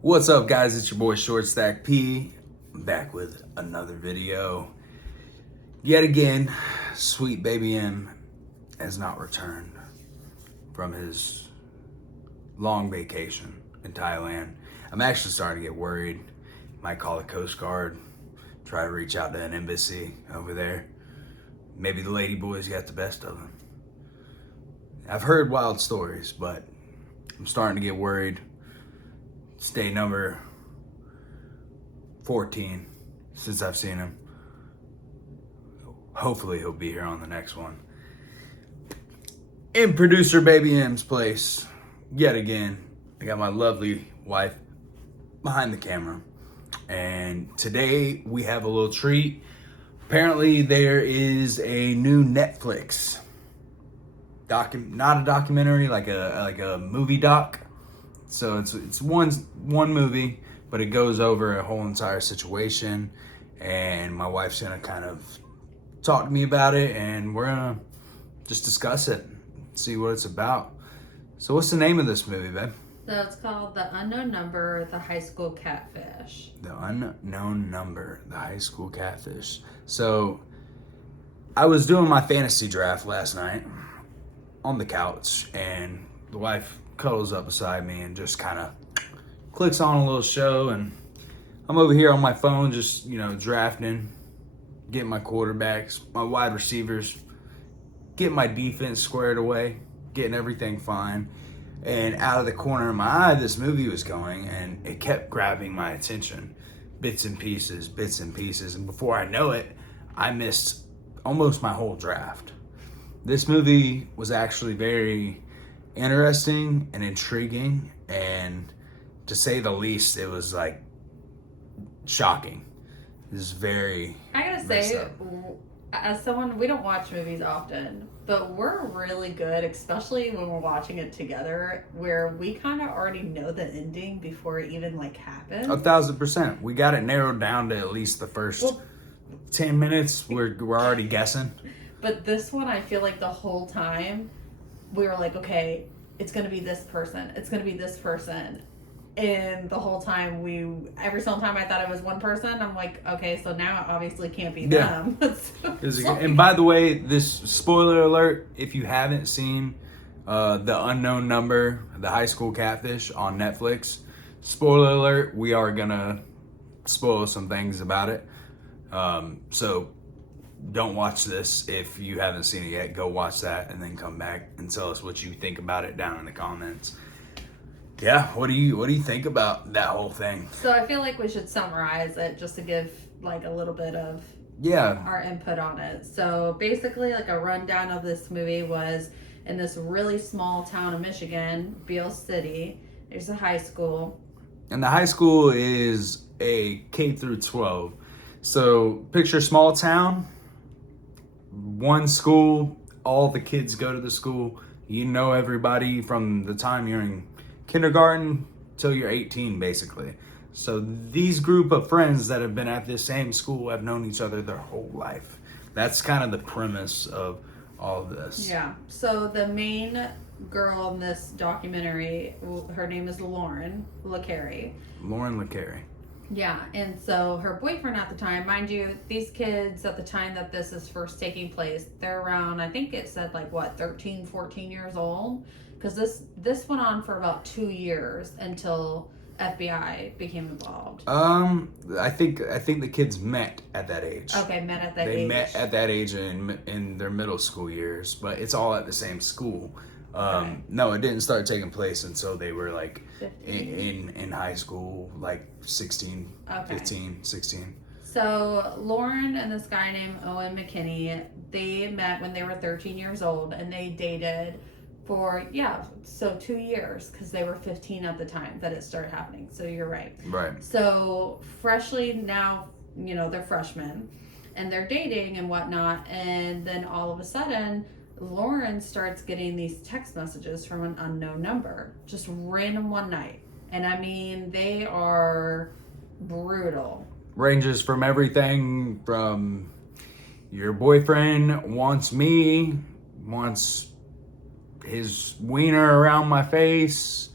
What's up, guys? It's your boy Short Stack P. I'm back with another video. Yet again, sweet baby M has not returned from his long vacation in Thailand. I'm actually starting to get worried. Might call the Coast Guard, try to reach out to an embassy over there. Maybe the lady boys got the best of him. I've heard wild stories, but I'm starting to get worried. Stay number 14 since I've seen him. Hopefully he'll be here on the next one. In producer Baby M's place, yet again, I got my lovely wife behind the camera. And today we have a little treat. Apparently there is a new Netflix not a documentary, like a movie doc. So it's one movie, but it goes over a whole entire situation, and my wife's gonna kind of talk to me about it, and we're gonna just discuss it, see what it's about. So what's the name of this movie, babe? So it's called The Unknown Number, The High School Catfish. The Unknown Number, The High School Catfish. So I was doing my fantasy draft last night on the couch, and the wife cuddles up beside me and just kind of clicks on a little show, and I'm over here on my phone just, drafting, getting my quarterbacks, my wide receivers, getting my defense squared away, getting everything fine. And out of the corner of my eye, this movie was going, and it kept grabbing my attention. Bits and pieces. And before I know it, I missed almost my whole draft. This movie was actually very interesting and intriguing, and to say the least, it was like shocking. This is very I gotta say, as someone, we don't watch movies often, but we're really good, especially when we're watching it together, where we kind of already know the ending before it even happens. 1,000%. We got it narrowed down to at least the first 10 minutes. We're already guessing. But this one, I feel like the whole time we were like, okay, it's gonna be this person, it's gonna be this person. And the whole time every single time I thought it was one person, I'm like, okay, so now it obviously can't be them. And by the way, this spoiler alert, if you haven't seen The Unknown Number, The High School Catfish on Netflix, spoiler alert, we are gonna spoil some things about it. So don't watch this if you haven't seen it yet. Go watch that and then come back and tell us what you think about it down in the comments. Yeah, what do you think about that whole thing? So I feel like we should summarize it just to give a little bit of our input on it. So basically, a rundown of this movie was in this really small town of Michigan, Beale City. There's a high school. And the high school is a K through 12. So picture small town, one school, all the kids go to the school. You know everybody from the time you're in kindergarten till you're 18, basically. So these group of friends that have been at this same school have known each other their whole life. That's kind of the premise of all of this. Yeah. So the main girl in this documentary, her name is Lauren Licari. Lauren Licari. Yeah, and so her boyfriend at the time, mind you, these kids at the time that this is first taking place, they're around, I think it said 13, 14 years old, because this went on for about 2 years until FBI became involved. I think the kids met at that age. Okay, met at that age. They met at that age in their middle school years, but it's all at the same school. No, it didn't start taking place until they were in high school, 16, okay. 15, 16. So Lauren and this guy named Owen McKinney, they met when they were 13 years old, and they dated for 2 years, because they were 15 at the time that it started happening. So you're right. Right. So freshly now, they're freshmen, and they're dating and whatnot, and then all of a sudden, Lauren starts getting these text messages from an unknown number, just random one night. And I mean, they are brutal. Ranges from everything from your boyfriend wants me, wants his wiener around my face,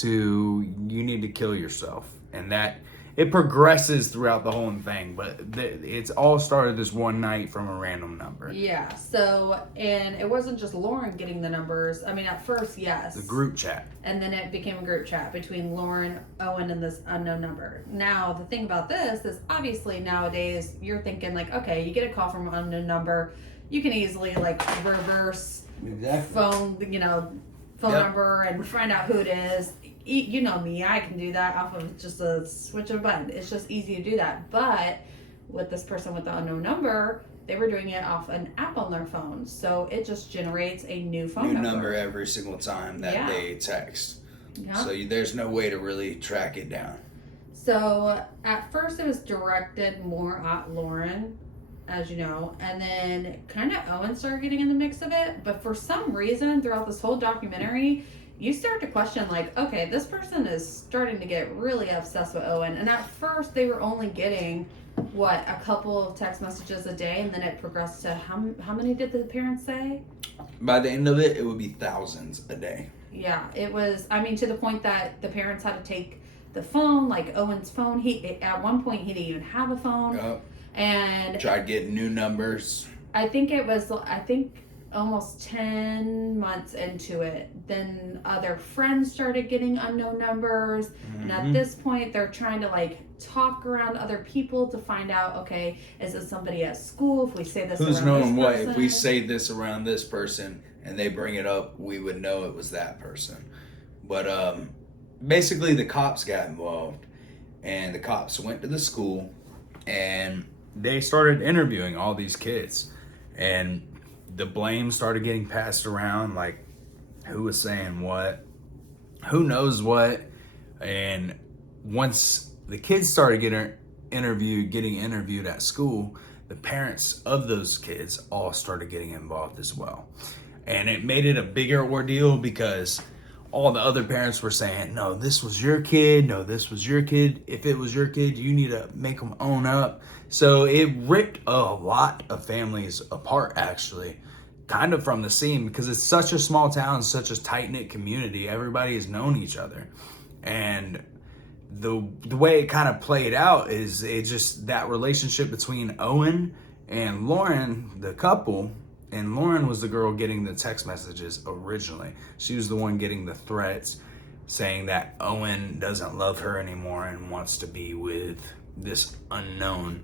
to you need to kill yourself. And that it progresses throughout the whole thing, but it's all started this one night from a random number. Yeah, so, and it wasn't just Lauren getting the numbers. I mean, at first, yes. The group chat. And then it became a group chat between Lauren, Owen, and this unknown number. Now, the thing about this is obviously nowadays you're thinking like, okay, you get a call from an unknown number, you can easily like reverse phone number and find out who it is. You know me, I can do that off of just a switch of a button. It's just easy to do that. But with this person with the unknown number, they were doing it off an app on their phone. So it just generates a new phone number every single time that they text. Yeah. So there's no way to really track it down. So at first it was directed more at Lauren, as you know, and then kind of Owen started getting in the mix of it. But for some reason throughout this whole documentary, you start to question like, okay, this person is starting to get really obsessed with Owen. And at first they were only getting a couple of text messages a day, and then it progressed to how many did the parents say? By the end of it, it would be thousands a day. Yeah, it was, I mean, to the point that the parents had to take the phone, like Owen's phone. At one point he didn't even have a phone. Yep. And tried getting new numbers. I think almost 10 months into it, then other friends started getting unknown numbers. Mm-hmm. And at this point, they're trying to like talk around other people to find out, okay, is it somebody at school? If we say this who's around knowing this what? person? If we say this around this person and they bring it up, we would know it was that person. But basically the cops got involved, and the cops went to the school and they started interviewing all these kids, and the blame started getting passed around, like who was saying what, who knows what. And once the kids started getting interviewed at school, the parents of those kids all started getting involved as well. And it made it a bigger ordeal because all the other parents were saying, no, this was your kid. No, this was your kid. If it was your kid, you need to make them own up. So it ripped a lot of families apart, actually, kind of from the scene, because it's such a small town, such a tight-knit community. Everybody has known each other. And the way it kind of played out is it just that relationship between Owen and Lauren, the couple, and Lauren was the girl getting the text messages originally. She was the one getting the threats saying that Owen doesn't love her anymore and wants to be with this unknown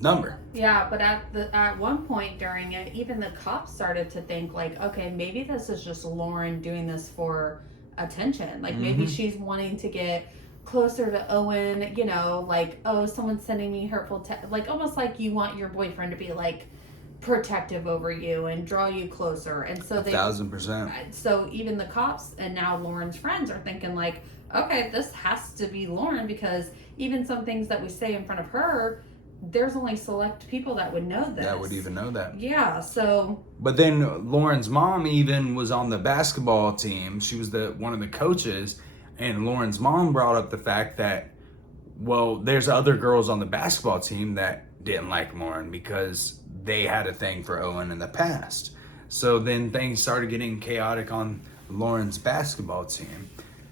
number. Yeah, but at one point during it, even the cops started to think like, okay, maybe this is just Lauren doing this for attention. Like maybe she's wanting to get closer to Owen, you know, like, oh, someone's sending me hurtful like almost like you want your boyfriend to be like protective over you and draw you closer. And so 1,000%. So even the cops and now Lauren's friends are thinking like, okay, this has to be Lauren, because even some things that we say in front of her, there's only select people that would know this. That would even know that. Yeah, so. But then Lauren's mom even was on the basketball team. She was one of the coaches, and Lauren's mom brought up the fact that, well, there's other girls on the basketball team that didn't like Lauren because they had a thing for Owen in the past. So then things started getting chaotic on Lauren's basketball team.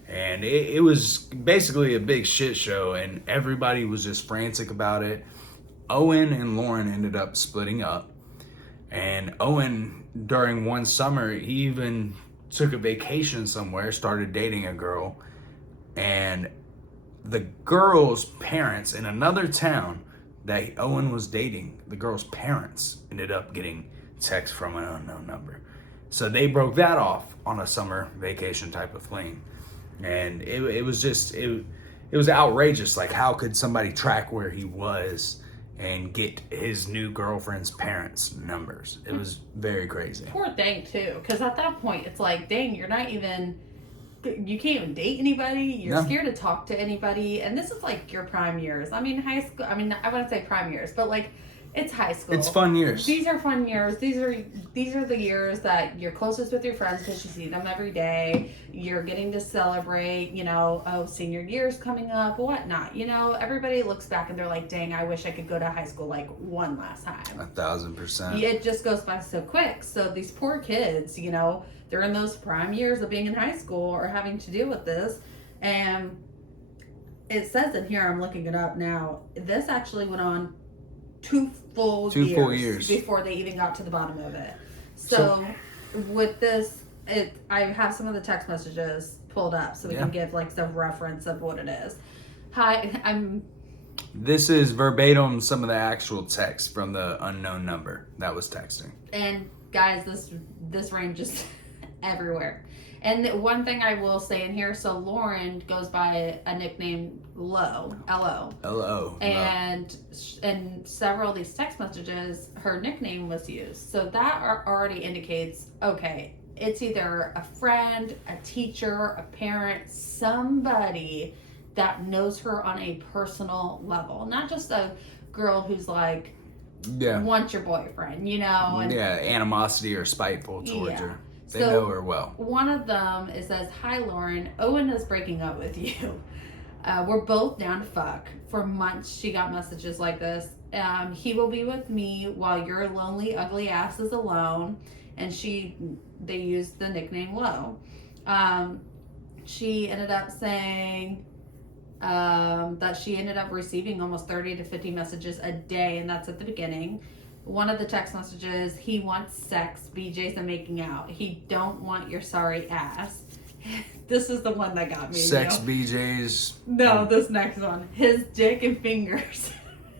And it was basically a big shit show, and everybody was just frantic about it. Owen and Lauren ended up splitting up. And Owen, during one summer, he even took a vacation somewhere, started dating a girl. And the girl's parents in another town that Owen was dating, the girl's parents ended up getting text from an unknown number. So they broke that off on a summer vacation type of fling. And it was just, it was outrageous. Like, how could somebody track where he was and get his new girlfriend's parents' numbers? It was very crazy. Poor thing, too. Because at that point, it's like, dang, you can't even date anybody. You're scared to talk to anybody. And this is like your prime years. I mean, high school, I wouldn't say prime years, but like It's high school. It's fun years. These are fun years. These are the years that you're closest with your friends because you see them every day. You're getting to celebrate, senior year's coming up, whatnot. Everybody looks back and they're like, dang, I wish I could go to high school like one last time. 1,000%. It just goes by so quick. So these poor kids, they're in those prime years of being in high school or having to deal with this. And it says in here, I'm looking it up now, this actually went on two full years before they even got to the bottom of it. So with this, I have some of the text messages pulled up so we can give like some reference of what it is. Hi, This is verbatim some of the actual text from the unknown number that was texting. And guys, this ranges everywhere. And one thing I will say in here, so Lauren goes by a nickname Lo, L-O. L-O. And in several of these text messages, her nickname was used. So that already indicates, okay, it's either a friend, a teacher, a parent, somebody that knows her on a personal level. Not just a girl who's like, wants your boyfriend, And, animosity or spiteful towards her. They know her well. One of them, it says, hi, Lauren. Owen is breaking up with you. We're both down to fuck. For months, she got messages like this. He will be with me while your lonely, ugly ass is alone. And they used the nickname Lo. She ended up saying that she ended up receiving almost 30 to 50 messages a day. And that's at the beginning. One of the text messages, he wants sex, BJ's and making out. He don't want your sorry ass. This is the one that got me. Sex, BJ's. No, this next one. His dick and fingers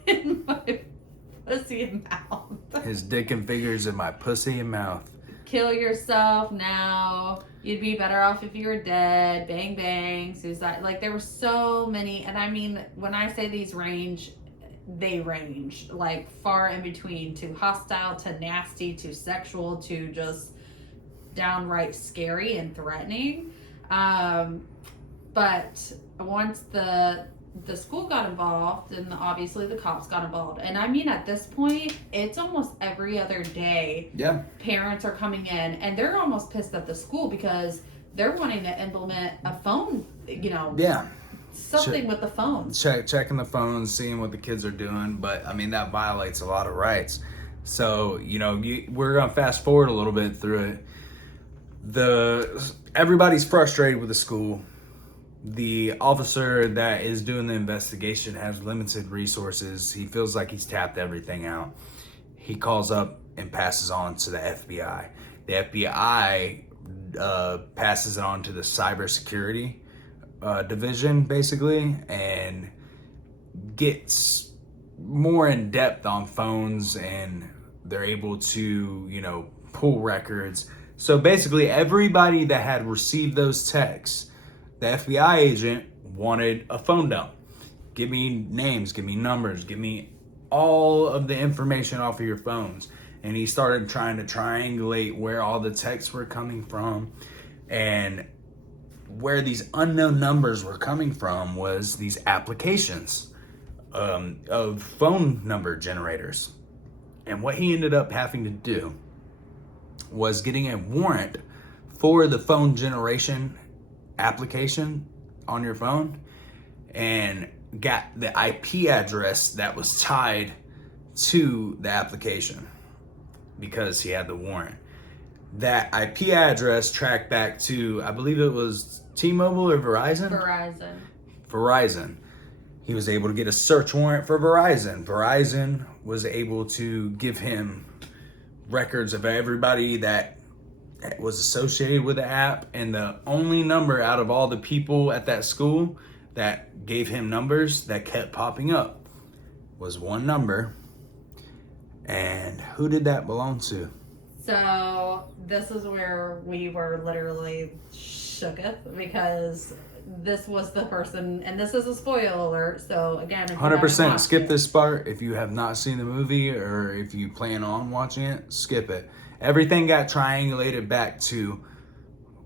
in my pussy and mouth. His dick and fingers in my pussy and mouth. Kill yourself now. You'd be better off if you were dead. Bang, bang. Suicide. Like, there were so many. And I mean, when I say these range, they range like far in between to hostile to nasty to sexual to just downright scary and threatening. But once the school got involved and obviously the cops got involved, and I mean at this point it's almost every other day parents are coming in and they're almost pissed at the school because they're wanting to implement a phone something with the phones. Checking the phones, seeing what the kids are doing. But I mean, that violates a lot of rights. So, we're going to fast forward a little bit through it. Everybody's frustrated with the school. The officer that is doing the investigation has limited resources. He feels like he's tapped everything out. He calls up and passes on to the FBI. The FBI passes it on to the cybersecurity division, basically, and gets more in depth on phones, and they're able to pull records. So basically everybody that had received those texts, the FBI agent wanted a phone dump. Give me names, give me numbers, give me all of the information off of your phones. And he started trying to triangulate where all the texts were coming from, and where these unknown numbers were coming from was these applications of phone number generators. And what he ended up having to do was getting a warrant for the phone generation application on your phone, and got the IP address that was tied to the application because he had the warrant. That IP address tracked back to, I believe it was T-Mobile or Verizon? Verizon. He was able to get a search warrant for Verizon. Verizon was able to give him records of everybody that was associated with the app. And the only number out of all the people at that school that gave him numbers that kept popping up was one number. And who did that belong to? So this is where we were literally shooketh, because this was the person, and this is a spoiler alert. So again, 100% skip this part if you have not seen the movie, or if you plan on watching it, skip it. Everything got triangulated back to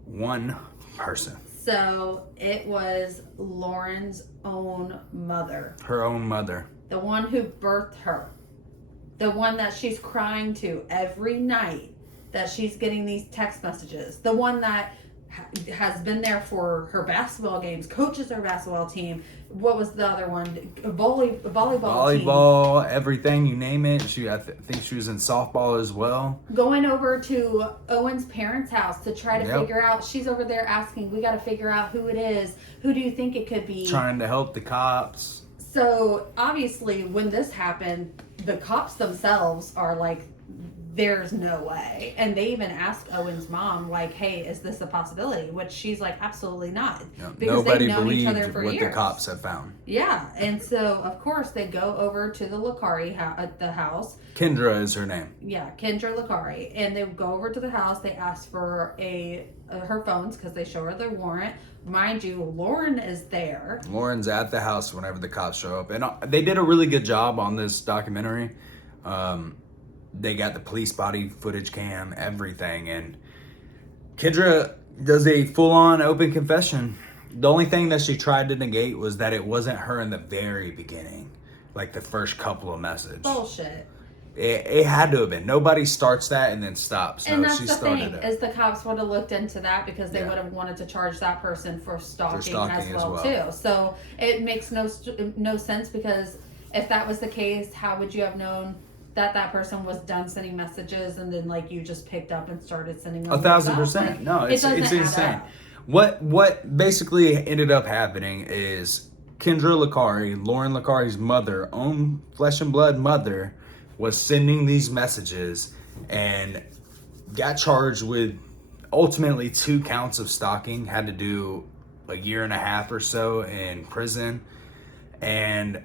one person. So it was Lauren's own mother. Her own mother. The one who birthed her. The one that she's crying to every night, that she's getting these text messages. The one that has been there for her basketball games, coaches her basketball team. What was the other one? Volleyball team. Everything, you name it. I think she was in softball as well. Going over to Owen's parents' house to try to figure out. She's over there asking, we got to figure out who it is. Who do you think it could be? Trying to help the cops. So obviously when this happened, the cops themselves are like, there's no way. And they even asked Owen's mom, like, hey, is this a possibility? Which she's like, absolutely not. No, because nobody they've known believed each other for what years. The cops have found. Yeah. And so, of course, they go over to the Licari at the house. Kendra is her name. Yeah, Kendra Licari. And they go over to the house. They ask for her phones because they show her their warrant. Mind you, Lauren is there. Lauren's at the house whenever the cops show up. And they did a really good job on this documentary. They got the police body footage cam, everything. And Kendra does a full-on open confession. The only thing that she tried to negate was that it wasn't her in the very beginning. Like the first couple of messages. Bullshit. It had to have been. Nobody starts that and then stops. And no, that's she the started thing, it. is the cops would have looked into that because they would have wanted to charge that person for stalking as well too. So it makes no sense, because if that was the case, how would you have known that person was done sending messages and then like you just picked up and started sending them? 1,000%. No, it's insane. What basically ended up happening is Kendra Licari, Lauren Licari's mother, own flesh and blood mother, was sending these messages and got charged with ultimately 2 counts of stalking. Had to do a year and a half or so in prison. And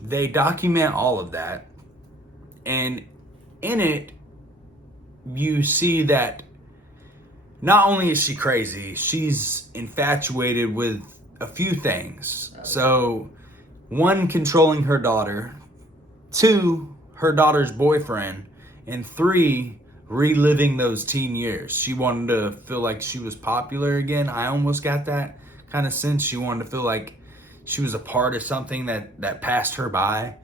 they document all of that. And in it, you see that not only is she crazy, she's infatuated with a few things. So, 1, controlling her daughter. 2, her daughter's boyfriend. And 3, reliving those teen years. She wanted to feel like she was popular again. I almost got that kind of sense. She wanted to feel like she was a part of something that passed her by.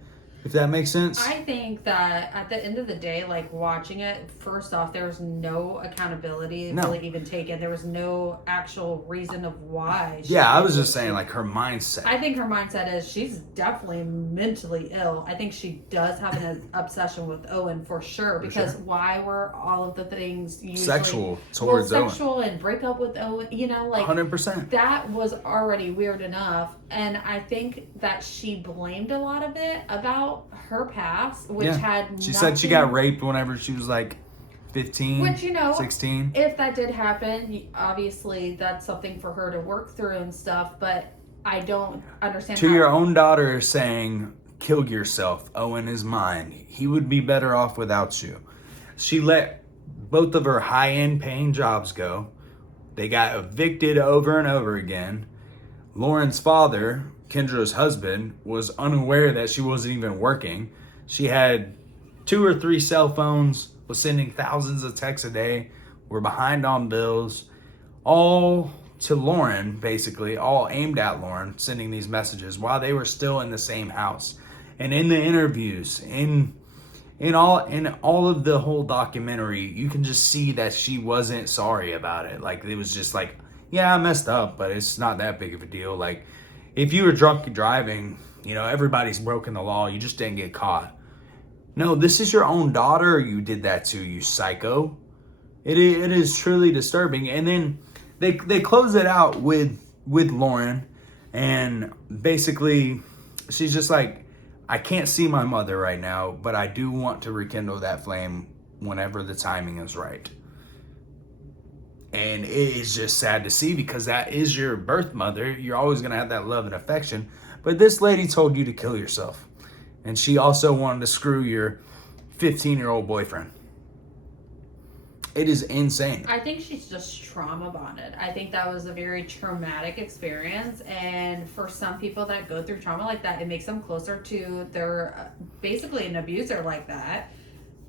If that makes sense. I think that at the end of the day, like watching it, first off, there was no accountability really even taken. There was no actual reason of why. I was just saying, like, her mindset. I think her mindset is she's definitely mentally ill. I think she does have an obsession with Owen for sure. Because why were all of the things usually sexual towards Owen? Sexual and break up with Owen, like 100%. That was already weird enough. And I think that she blamed a lot of it about her past, which had she said she got raped whenever she was like 15, which 16. If that did happen, obviously that's something for her to work through and stuff, but I don't understand to your own daughter saying, kill yourself, Owen is mine, he would be better off without you. She let both of her high-end paying jobs go. They got evicted over and over again. Lauren's father, Kendra's husband, was unaware that she wasn't even working. She had 2 or 3 cell phones, was sending thousands of texts a day, were behind on bills, all to Lauren, basically, all aimed at Lauren, sending these messages while they were still in the same house. And in the interviews, in all of the whole documentary, you can just see that she wasn't sorry about it. Like, it was just like, yeah, I messed up, but it's not that big of a deal. Like, if you were drunk driving, everybody's broken the law. You just didn't get caught. No, this is your own daughter you did that to, you psycho. It is truly disturbing. And then they close it out with Lauren. And basically, she's just like, I can't see my mother right now, but I do want to rekindle that flame whenever the timing is right. And it is just sad to see, because that is your birth mother. You're always going to have that love and affection. But this lady told you to kill yourself. And she also wanted to screw your 15-year-old boyfriend. It is insane. I think she's just trauma bonded. I think that was a very traumatic experience. And for some people that go through trauma like that, it makes them closer to their basically an abuser like that.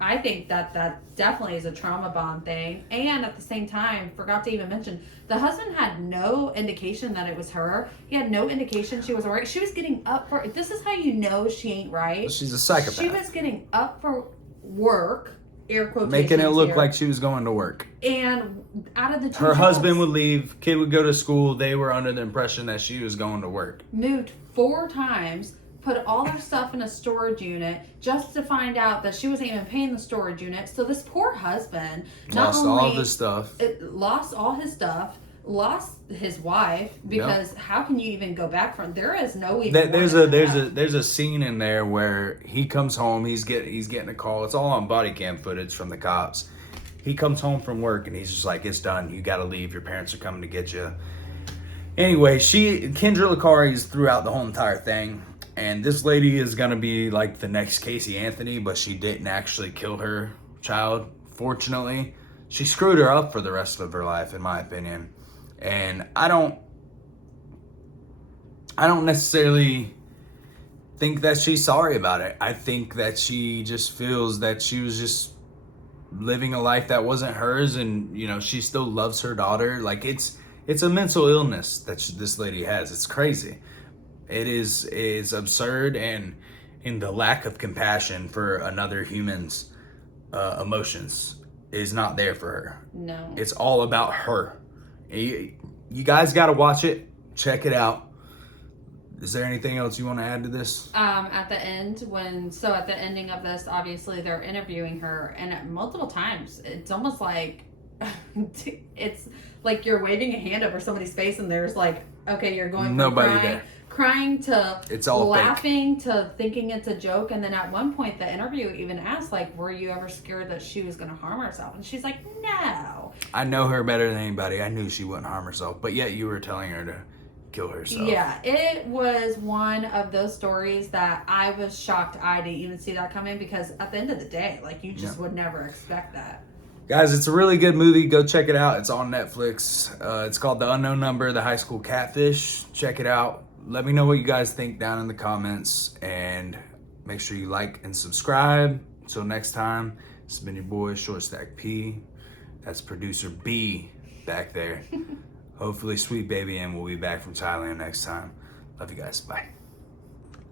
I think that definitely is a trauma bond thing. And at the same time, forgot to even mention, the husband had no indication that it was her. He had no indication she was alright. She was getting up for, this is how you know she ain't right. She's a psychopath. She was getting up for work, air quotations, making it look here, like she was going to work. And out of the two her jobs, husband would leave, kid would go to school. They were under the impression that she was going to work. Moved 4 times, put all their stuff in a storage unit just to find out that she wasn't even paying the storage unit. So this poor husband Lost all his stuff. Lost all his stuff. Lost his wife because how can you even go back from? There is no even. There's a scene in there where he comes home. He's getting a call. It's all on body cam footage from the cops. He comes home from work and he's just like, "It's done. You got to leave. Your parents are coming to get you." Anyway, Kendra Licari is throughout the whole entire thing, and this lady is gonna be like the next Casey Anthony, but she didn't actually kill her child. Fortunately, she screwed her up for the rest of her life, in my opinion. And I don't necessarily think that she's sorry about it. I think that she just feels that she was just living a life that wasn't hers, and she still loves her daughter. Like it's a mental illness that this lady has. It's crazy. It's absurd, and in the lack of compassion for another human's emotions is not there for her. No. It's all about her. You guys got to watch it. Check it out. Is there anything else you want to add to this? At the end, at the ending of this, obviously they're interviewing her, and multiple times, it's almost like it's like you're waving a hand over somebody's face, and there's like, okay, you're going from nobody crying to it's all laughing fake. to thinking it's a joke. And then at one point the interview even asked, like, were you ever scared that she was going to harm herself? And she's like, no. I know her better than anybody. I knew she wouldn't harm herself, but yet you were telling her to kill herself. Yeah, it was one of those stories that I was shocked I didn't even see that coming, because at the end of the day, like, you just would never expect that. Guys, it's a really good movie. Go check it out. It's on Netflix. It's called The Unknown Number, The High School Catfish. Check it out. Let me know what you guys think down in the comments, and make sure you like and subscribe. Until next time, this has been your boy, Short Stack P. That's producer B back there. Hopefully Sweet Baby M will be back from Thailand next time. Love you guys. Bye.